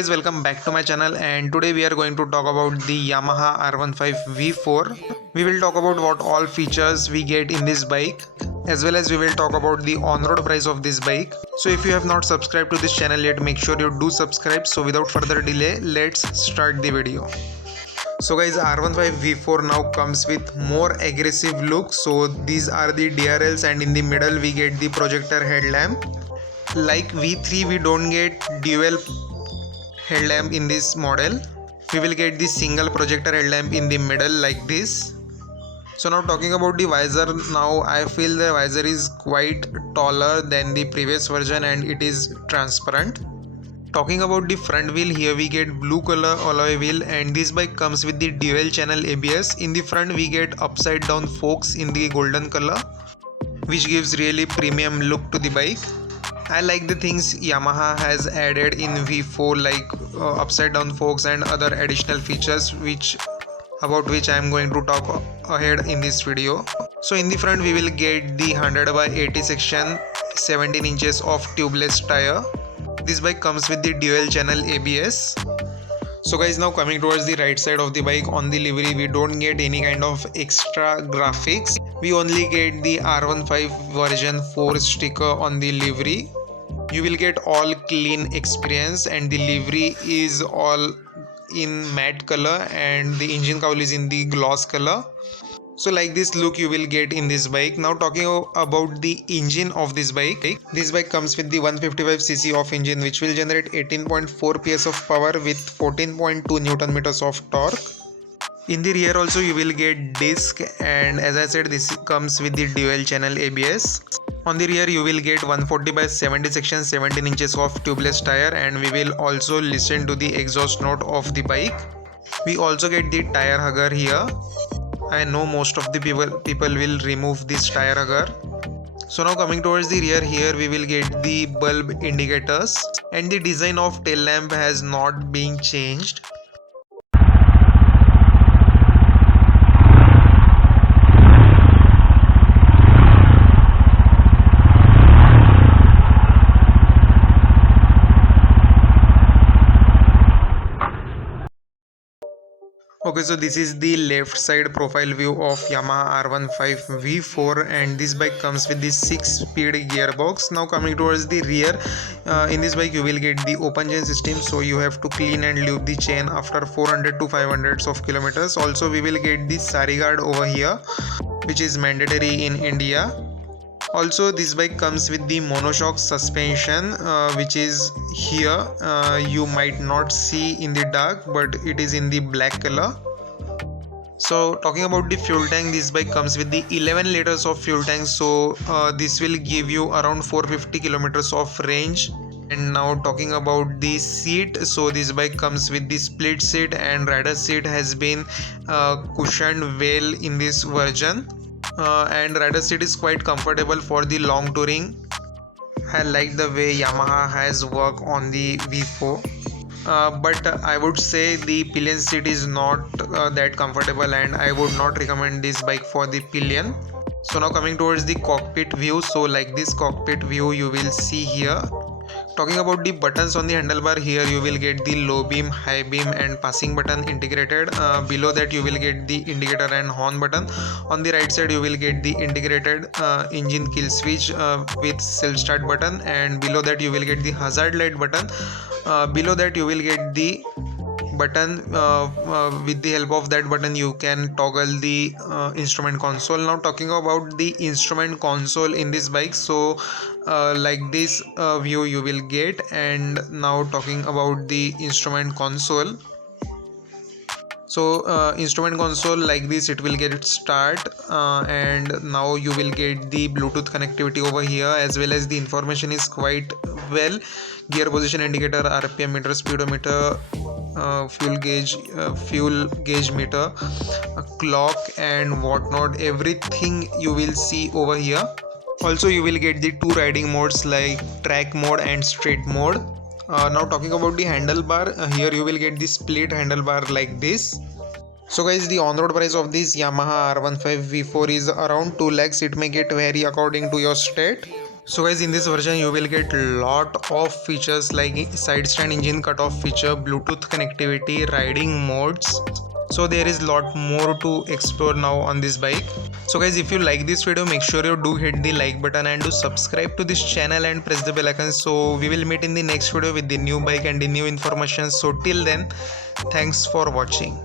guys, welcome back to my channel, and today we are going to talk about the Yamaha R15 V4. We will talk about what all features we get in this bike, as well as we will talk about the on-road price of this bike. So if you have not subscribed to this channel yet, make sure you do subscribe. So without further delay, let's start the video. So guys, R15 V4 now comes with more aggressive look. So these are the DRLs, and in the middle we get the projector headlamp. Like V3, we don't get dual headlamp in this model. We will get the single projector headlamp in the middle like this. So now talking about the visor, now I feel the visor is quite taller than the previous version and it is transparent. Talking about the front wheel, here we get blue color alloy wheel, and this bike comes with the dual channel ABS. In the front we get upside down forks in the golden color, which gives really premium look to the bike. I like the things Yamaha has added in V4, like upside down forks and other additional features about which I am going to talk ahead in this video. So in the front we will get the 100/80 section 17 inches of tubeless tire. This bike comes with the dual channel ABS. So guys, now coming towards the right side of the bike, on the livery we don't get any kind of extra graphics. We only get the R15 version 4 sticker on the livery. You will get all clean experience, and the livery is all in matte color and the engine cowl is in the gloss color. So like this look you will get in this bike. Now talking about the engine of this bike. This bike comes with the 155cc of engine, which will generate 18.4 PS of power with 14.2 Newton meters of torque. In the rear also you will get disc, and as I said, this comes with the dual channel ABS. On the rear you will get 140/70 section 17 inches of tubeless tire, and we will also listen to the exhaust note of the bike. We also get the tire hugger here. I know most of the people will remove this tire hugger. So now coming towards the rear, here we will get the bulb indicators, and the design of tail lamp has not been changed. Okay, so this is the left side profile view of Yamaha R15 V4, and this bike comes with the 6-speed gearbox. Now coming towards the rear, in this bike you will get the open chain system, so you have to clean and lube the chain after 400 to 500 of kilometers. Also we will get the sari guard over here, which is mandatory in India. Also this bike comes with the monoshock suspension, which is here. You might not see in the dark, but it is in the black color. So talking about the fuel tank, this bike comes with the 11 liters of fuel tank, so this will give you around 450 kilometers of range. And now talking about the seat, so this bike comes with the split seat, and rider seat has been cushioned well in this version. And rider seat is quite comfortable for the long touring. I like the way Yamaha has worked on the V4, but I would say the pillion seat is not that comfortable, and I would not recommend this bike for the pillion. So now coming towards the cockpit view, so like this cockpit view you will see here. Talking about the buttons on the handlebar, here you will get the low beam, high beam and passing button integrated. Below that you will get the indicator and horn button. On the right side you will get the integrated engine kill switch with self start button, and below that you will get the hazard light button. Below that you will get the button. With the help of that button you can toggle the instrument console. Now talking about the instrument console in this bike, so like this view you will get. And now talking about the instrument console, so instrument console like this, it will get start, and now you will get the Bluetooth connectivity over here, as well as the information is quite well. Gear position indicator, RPM meter, speedometer, fuel gauge meter, clock and whatnot, everything you will see over here. Also you will get the 2 riding modes like track mode and straight mode. Now talking about the handlebar, here you will get the split handlebar like this. So guys, the on-road price of this Yamaha R15 V4 is around 2 lakhs. It may get vary according to your state. So guys, in this version you will get lot of features like side stand engine cutoff feature, Bluetooth connectivity, riding modes. So there is lot more to explore now on this bike. So guys, if you like this video, make sure you do hit the like button and do subscribe to this channel and press the bell icon. So we will meet in the next video with the new bike and the new information. So till then, thanks for watching.